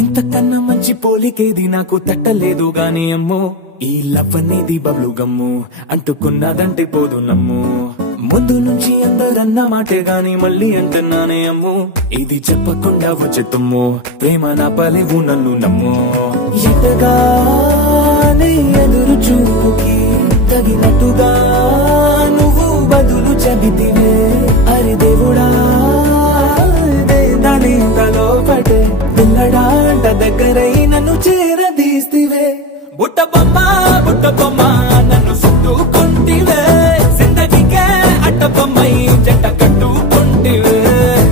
ఇంతకన్నా మంచి పోలికేది నాకు తట్టలేదు గాని అమ్మో, ఈ లవ్ అనేది బబ్లు గమ్ము, అంటుకున్నదంటే పోదు నమ్ము. ముందు నుంచి అందరన్న మాటే గాని మళ్ళీ అంటున్నానే అమ్ము, ఇది చెప్పకుండా వచ్చేతుమ్ము, ప్రేమ నా పలేవు నన్ను నమ్ము. ఎటగానే ఎదురు చూకి తగినట్టుగా నువ్వు బదులు చెబితివే, అరే దేవుడా దానిలో పడే పిల్లడాంట దగ్గరై నన్ను చేరదీస్తివే. బుట్ట బొమ్మ నన్ను చుట్టుకుంటివే, జిందగీకే అట్ట బొమ్మై జంట కట్టుకుంటివే.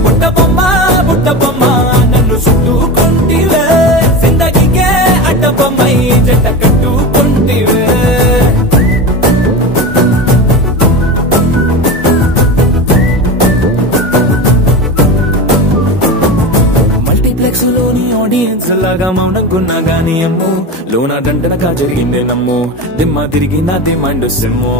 బుట్ట బొమ్మ నన్ను చుట్టుకుంటివే, జిందగీకే అట్ట బొమ్మై జంట కట్టుకుంటివే. లోని ఆడియన్స్ లాగా మౌనంకున్నా గానీ అమ్ము, లోన దండనగా జరిగిందే నమ్ము, దిమ్మ తిరిగి నా దిమ్మండు సిమ్ము.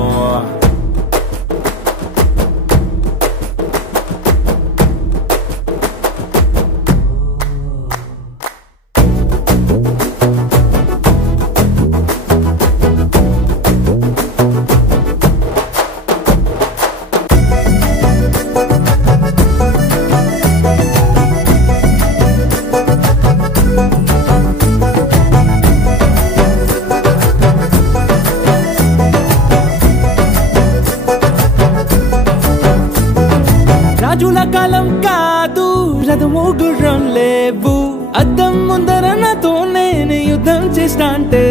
రాజుల కాలం కాదు, రథము గుర్రం లేవు, అద్దం ముందర నాతో నేను యుద్ధం చేస్తా అంటే,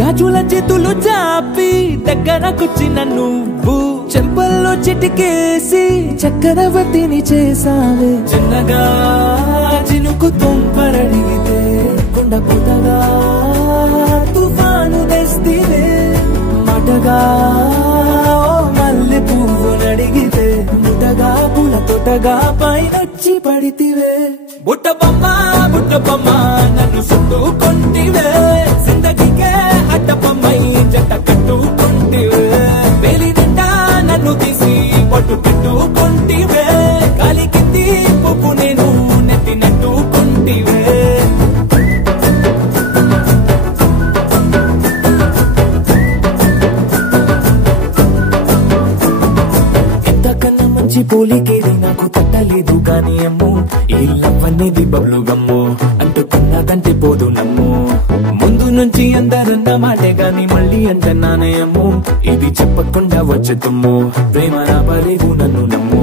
గాజుల చేతులు చాపి దగ్గరకొచ్చిన నువ్వు, చెంపల్లో చిటికేసి చక్రవర్తిని చేసావే. చిన్నగా చినుకు తుంపరడిగితే కొండ పుట్టగా తుఫాను తెస్తివే, మాటగా మల్లె పువ్వు నడిగితే ముటగా పుల తొటగా పైనొచ్చి పడితివే. బుట్ట బొమ్మ నన్ను చుట్టుకుంటివే, జిందగీకే అట్ట బొమ్మై జంట కట్టుకుంటివే. వేలి నిండా నన్ను తీసి పట్టు పెట్టుకుంటివే, కాలి కింది పువ్వు నేను నెత్తినట్టుకుంటివే. పోలికేది నాకు తట్టలేదు గాని అమ్ము, ఈ లవ్ అనేది బబ్లు గమ్ము, అంటుకున్నదంటే పోదు నమ్ము. ముందు నుంచి అందరన్న మాటే గాని మళ్ళీ అంటున్నానే అమ్ము, ఇది చెప్పకుండా వచ్చే తుమ్ము, ప్రేమ నా పలేవు నన్ను నమ్ము.